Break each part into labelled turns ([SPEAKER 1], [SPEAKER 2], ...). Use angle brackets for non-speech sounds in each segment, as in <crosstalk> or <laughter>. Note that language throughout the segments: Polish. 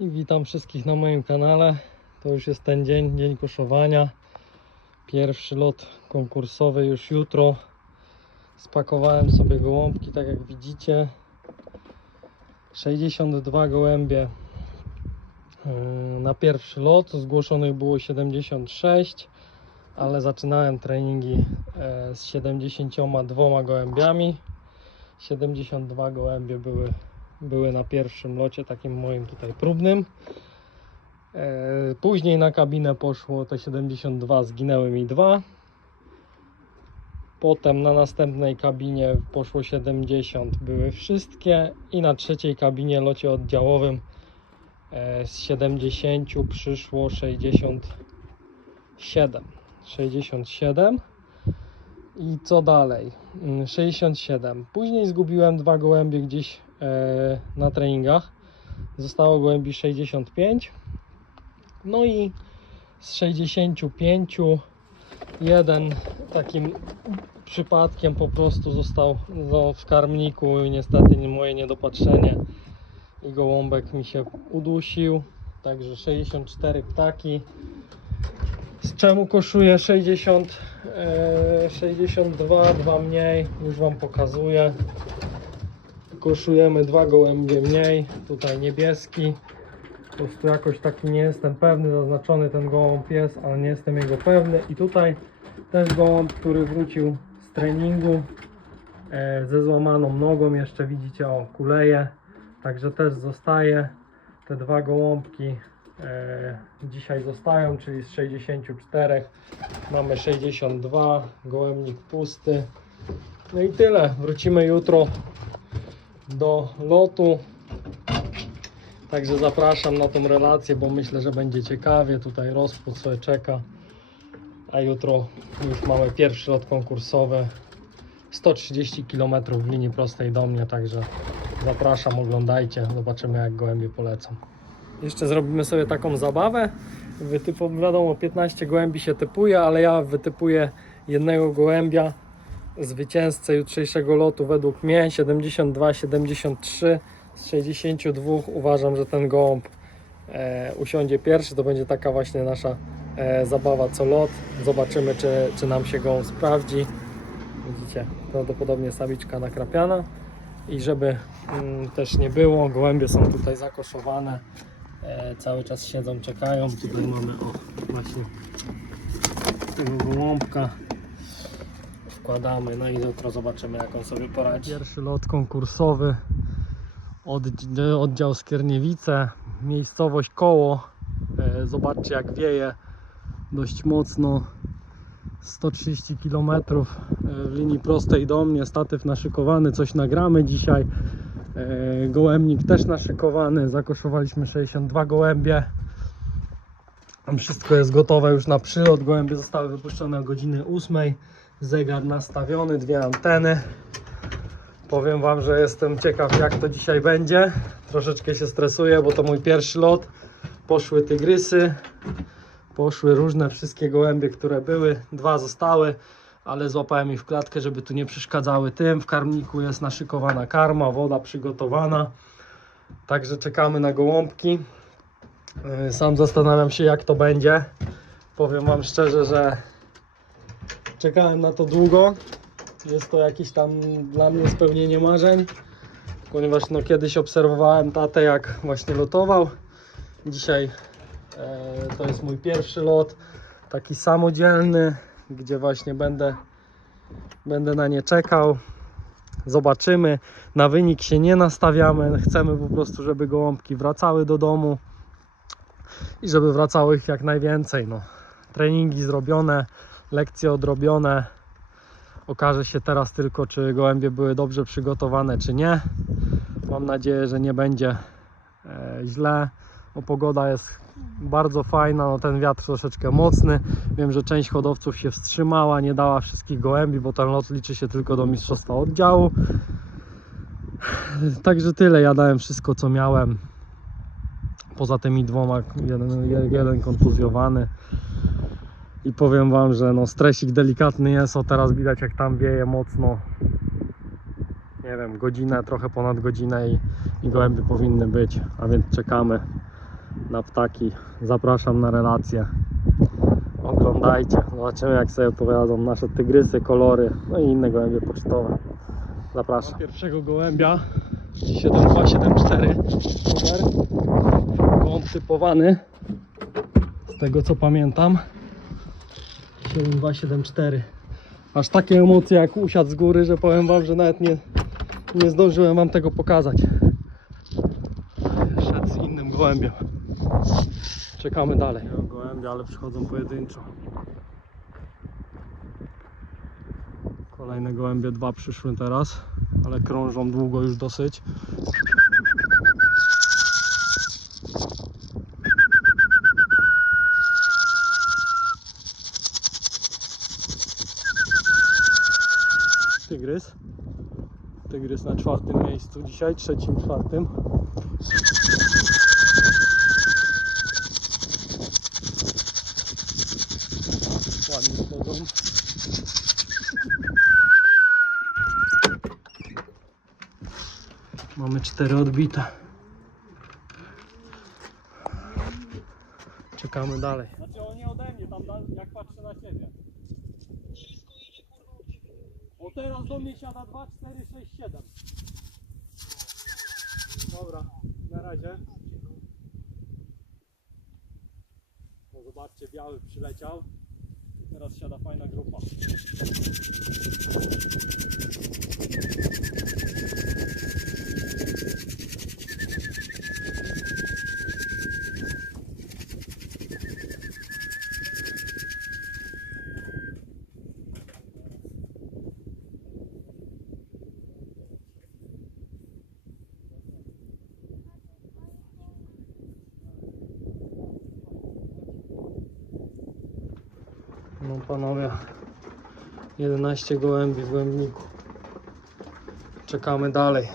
[SPEAKER 1] I witam wszystkich na moim kanale. To już jest ten dzień, dzień koszowania. Pierwszy lot konkursowy już jutro. Spakowałem sobie gołąbki, tak jak widzicie. 62 gołębie yy, na pierwszy lot. Zgłoszonych było 76, ale zaczynałem treningi e, z 72 gołębiami. 72 gołębie były były na pierwszym locie, takim moim tutaj próbnym. E, Później na kabinę poszło te 72, zginęły mi dwa. Potem na następnej kabinie poszło 70, były wszystkie. I na trzeciej kabinie, locie oddziałowym, e, z 70 przyszło 67. 67. I co dalej? Mm, 67. Później zgubiłem dwa gołębie gdzieś e, na treningach. Zostało gołębi 65. No i z 65 jeden takim przypadkiem po prostu został no, w karmniku. Niestety nie- moje niedopatrzenie i gołąbek mi się udusił. Także 64 ptaki. Z czemu koszuje 60, e, 62, dwa mniej, już Wam pokazuję. Koszujemy dwa gołębie mniej, tutaj niebieski. Po prostu jakoś taki nie jestem pewny, zaznaczony ten gołąb jest, ale nie jestem jego pewny. I tutaj też gołąb, który wrócił z treningu e, ze złamaną nogą, jeszcze widzicie, o kuleje. Także też zostaje. Te dwa gołąbki dzisiaj zostają, czyli z 64 mamy 62, gołębnik pusty. No i tyle. Wrócimy jutro do lotu. Także zapraszam na tą relację, bo myślę, że będzie ciekawie. Tutaj rozpód sobie czeka. A jutro już mamy pierwszy lot konkursowy. 130 km w linii prostej do mnie, także zapraszam, oglądajcie. Zobaczymy jak gołębie polecą. Jeszcze zrobimy sobie taką zabawę. Wytypu, wiadomo, 15 gołębi się typuje, ale ja wytypuję jednego gołębia zwycięzcę jutrzejszego lotu według mnie 72-73 z 62 uważam, że ten gołąb e, usiądzie pierwszy, to będzie taka właśnie nasza e, zabawa co lot. Zobaczymy czy, czy nam się gołąb sprawdzi. Widzicie, prawdopodobnie samiczka nakrapiana. I żeby mm, też nie było, gołębie są tutaj zakoszowane cały czas siedzą, czekają. Tutaj mamy o właśnie tego gołąbka. Wkładamy, no i jutro zobaczymy jak on sobie poradzi. Pierwszy lot konkursowy, od, oddział Skierniewice, miejscowość Koło, e, zobaczcie jak wieje. Dość mocno, 130 km w linii prostej do mnie, statyw naszykowany, coś nagramy dzisiaj, e, gołębnik też naszykowany, zakoszowaliśmy 62 gołębie, wszystko jest gotowe już na przylot, gołębie zostały wypuszczone o godziny 8 zegar nastawiony, dwie anteny. Powiem Wam, że jestem ciekaw jak to dzisiaj będzie. Troszeczkę się stresuję, bo to mój pierwszy lot. Poszły tygrysy, poszły różne wszystkie gołębie, które były. Dwa zostały, ale złapałem ich w klatkę, żeby tu nie przeszkadzały tym. W karmniku jest naszykowana karma, woda przygotowana. Także czekamy na gołąbki. Yy, Sam zastanawiam się jak to będzie. Powiem Wam szczerze, że Czekałem na to długo. Jest to jakieś tam dla mnie spełnienie marzeń, ponieważ no, kiedyś obserwowałem tatę jak właśnie lotował. Dzisiaj e, to jest mój pierwszy lot, taki samodzielny, gdzie właśnie będę, będę na nie czekał. Zobaczymy. Na wynik się nie nastawiamy. Chcemy po prostu, żeby gołąbki wracały do domu i żeby wracało ich jak najwięcej. No. Treningi zrobione, lekcje odrobione. Okaże się teraz tylko, czy gołębie były dobrze przygotowane, czy nie. Mam nadzieję, że nie będzie e, źle. Bo pogoda jest bardzo fajna, no ten wiatr troszeczkę mocny. Wiem, że część hodowców się wstrzymała, nie dała wszystkich gołębi, bo ten lot liczy się tylko do mistrzostwa oddziału. Także tyle, ja dałem wszystko co miałem. Poza tymi dwoma, jeden, jeden kontuzjowany. I powiem Wam, że no stresik delikatny jest, o teraz widać jak tam wieje mocno. Nie wiem, godzinę, trochę ponad godzinę i, i powinny być, a więc czekamy. Na ptaki. Zapraszam na relacje. Oglądajcie, zobaczymy jak sobie opowiadą nasze tygrysy, kolory, no i inne gołębie pocztowe. Zapraszam. Pierwszego gołębia 7274 numer. Gołąb typowany z tego co pamiętam 7274 Aż takie emocje jak usiadł z góry, że powiem wam, że nawet nie, nie zdążyłem wam tego pokazać. Szedł z innym gołębiem. Czekamy dalej. Gołębie, ale przychodzą pojedynczo. Kolejne gołębie, dwa przyszły teraz, ale krążą długo już dosyć. Tygrys. Tygrys na czwartym miejscu dzisiaj, trzecim, czwartym. Ładnie wchodzą. Mamy cztery odbite. Czekamy dalej. Znaczy on nie ode mnie, tam jak patrzę na ciebie. O teraz do mnie siada 2, 4, 6, 7. Dobra, na razie. No zobaczcie, biały przyleciał. Teraz siada fajna grupa. No panowie, 11 gołębi w głębniku. Czekamy dalej.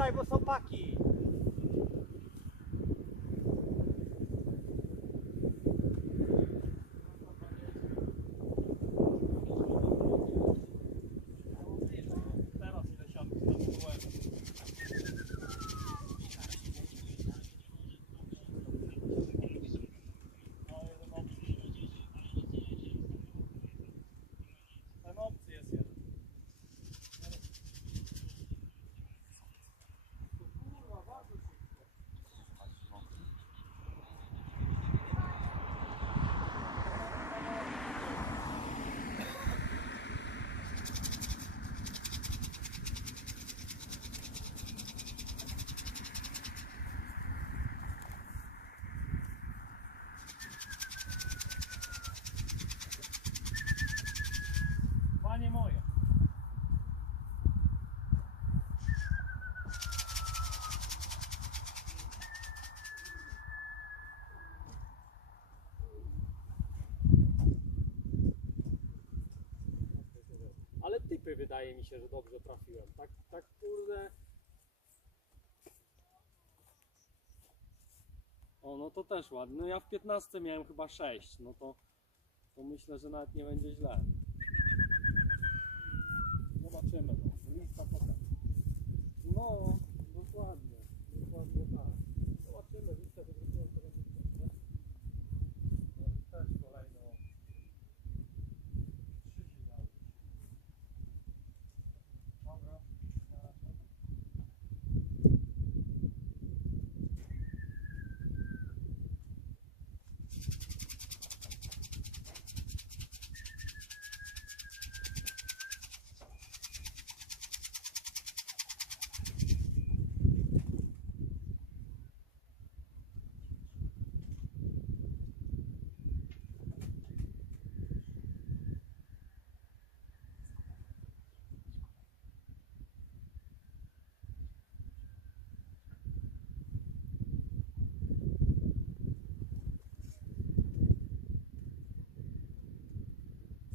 [SPEAKER 2] Mateusz, gwizdaj, bo są
[SPEAKER 1] wydaje mi się, że dobrze trafiłem. Tak, tak kurde. O, no to też ładnie. No ja w 15 miałem chyba 6. No to, to myślę, że nawet nie będzie źle. Zobaczymy. No. No, dokładnie. Dokładnie tak. Zobaczymy. Listę wywróciłem teraz jeszcze. No i też kolejną. Trzy się dały. Dobra. na razie.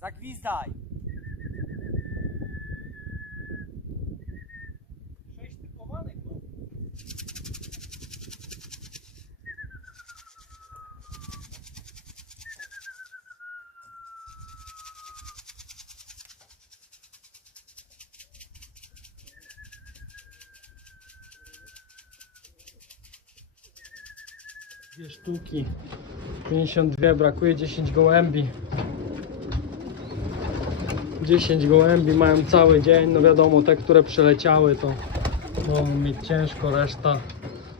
[SPEAKER 2] Zagwizdaj.
[SPEAKER 1] Sześć typowanych mam. Dwie sztuki. 52, brakuje 10 gołębi. 10 gołębi mają cały dzień, no wiadomo, te, które przeleciały to mogą mieć ciężko, reszta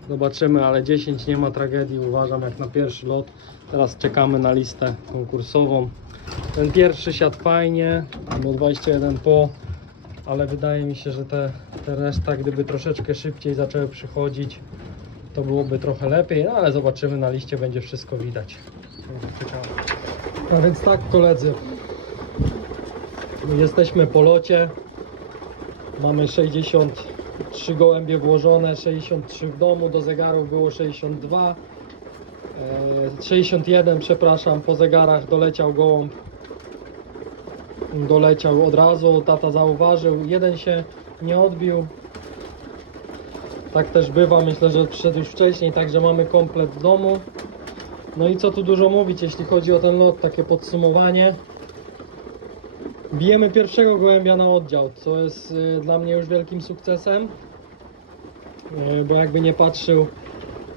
[SPEAKER 1] zobaczymy, ale 10 nie ma tragedii, uważam, jak na pierwszy lot. Teraz czekamy na listę konkursową. Ten pierwszy siadł fajnie, bo 21 po, ale wydaje mi się, że te, te reszta, gdyby troszeczkę szybciej zaczęły przychodzić, to byłoby trochę lepiej, no ale zobaczymy, na liście będzie wszystko widać. A więc tak, koledzy, Jesteśmy po locie. Mamy 63 gołębie włożone, 63 w domu, do zegarów było 62. E, 61, przepraszam, po zegarach doleciał gołąb. Doleciał od razu, tata zauważył. Jeden się nie odbił. Tak też bywa, myślę, że przyszedł już wcześniej, także mamy komplet w domu. No i co tu dużo mówić, jeśli chodzi o ten lot, takie podsumowanie. Bijemy pierwszego gołębia na oddział, co jest y, dla mnie już wielkim sukcesem. Y, bo jakby nie patrzył,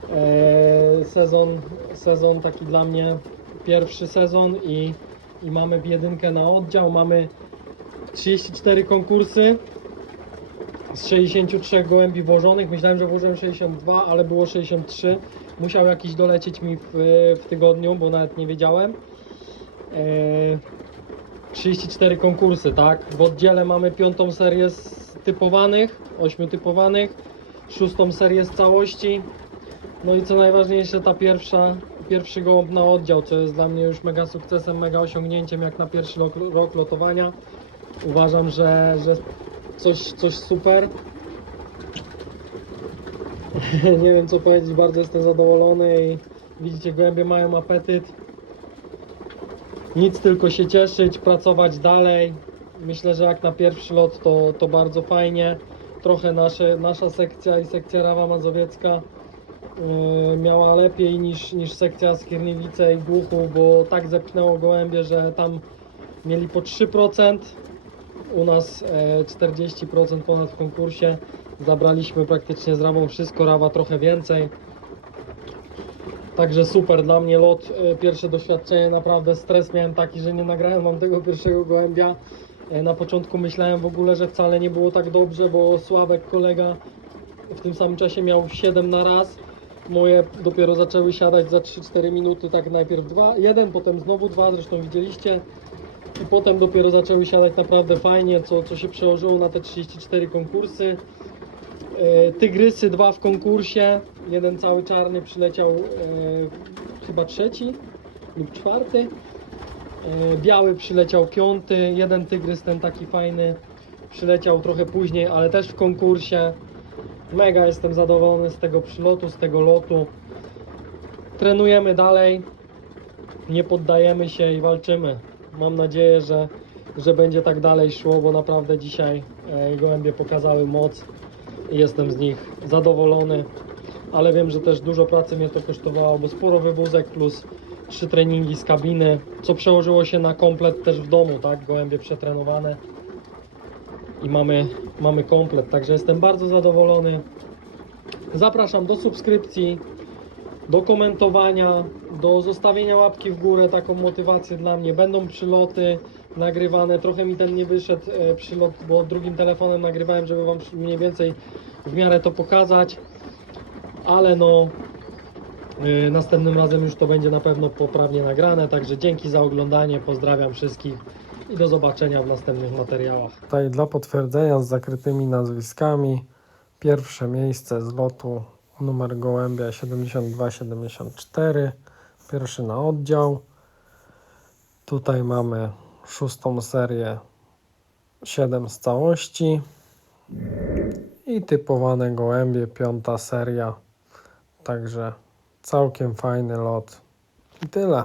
[SPEAKER 1] e, sezon, sezon taki dla mnie pierwszy sezon i, i mamy jedynkę na oddział. Mamy 34 konkursy z 63 gołębi włożonych. Myślałem, że włożyłem 62, ale było 63. Musiał jakiś dolecieć mi w, w tygodniu, bo nawet nie wiedziałem. 34 konkursy, tak? W oddziale mamy piątą serię z typowanych, ośmiu typowanych, szóstą serię z całości. No i co najważniejsze, ta pierwsza, pierwszy gołąb na oddział, co jest dla mnie już mega sukcesem, mega osiągnięciem jak na pierwszy rok, rok lotowania. Uważam, że, że coś, coś super. <laughs> Nie wiem co powiedzieć, bardzo jestem zadowolony i widzicie, gołębie mają apetyt. Nic tylko się cieszyć, pracować dalej. Myślę, że jak na pierwszy lot to, to bardzo fajnie. Trochę nasze, nasza sekcja i sekcja Rawa Mazowiecka yy, miała lepiej niż, niż sekcja Skierniewice i Głuchów, bo tak zepchnęło gołębie, że tam mieli po 3%, u nas e, 40% ponad w konkursie. Zabraliśmy praktycznie z Rawą wszystko, Rawa trochę więcej. Także super dla mnie lot, e, pierwsze doświadczenie, naprawdę stres miałem taki, że nie nagrałem wam tego pierwszego gołębia. E, Na początku myślałem w ogóle, że wcale nie było tak dobrze, bo Sławek kolega w tym samym czasie miał 7 na raz. Moje dopiero zaczęły siadać za 3-4 minuty, tak najpierw dwa, jeden, potem znowu dwa, zresztą widzieliście. I potem dopiero zaczęły siadać naprawdę fajnie, co, co się przełożyło na te 34 konkursy. E, Tygrysy dwa w konkursie. Jeden cały czarny przyleciał e, chyba trzeci lub czwarty. E, biały przyleciał piąty. Jeden tygrys, ten taki fajny, przyleciał trochę później, ale też w konkursie. Mega jestem zadowolony z tego przylotu, z tego lotu. Trenujemy dalej. Nie poddajemy się i walczymy. Mam nadzieję, że, że będzie tak dalej szło, bo naprawdę dzisiaj e, gołębie pokazały moc jestem z nich zadowolony, ale wiem, że też dużo pracy mnie to kosztowało, bo sporo wywózek plus trzy treningi z kabiny, co przełożyło się na komplet też w domu, tak, gołębie przetrenowane i mamy, mamy komplet, także jestem bardzo zadowolony. Zapraszam do subskrypcji, do komentowania, do zostawienia łapki w górę, taką motywację dla mnie. Będą przyloty nagrywane, trochę mi ten nie wyszedł e, przylot, bo drugim telefonem nagrywałem, żeby Wam mniej więcej w miarę to pokazać, ale no e, następnym razem już to będzie na pewno poprawnie nagrane, także dzięki za oglądanie, pozdrawiam wszystkich i do zobaczenia w następnych materiałach. Tutaj dla potwierdzenia z zakrytymi nazwiskami pierwsze miejsce z lotu numer gołębia 7274 pierwszy na oddział. Tutaj mamy szóstą serię 7 z całości i typowane gołębie piąta seria. Także całkiem fajny lot. I tyle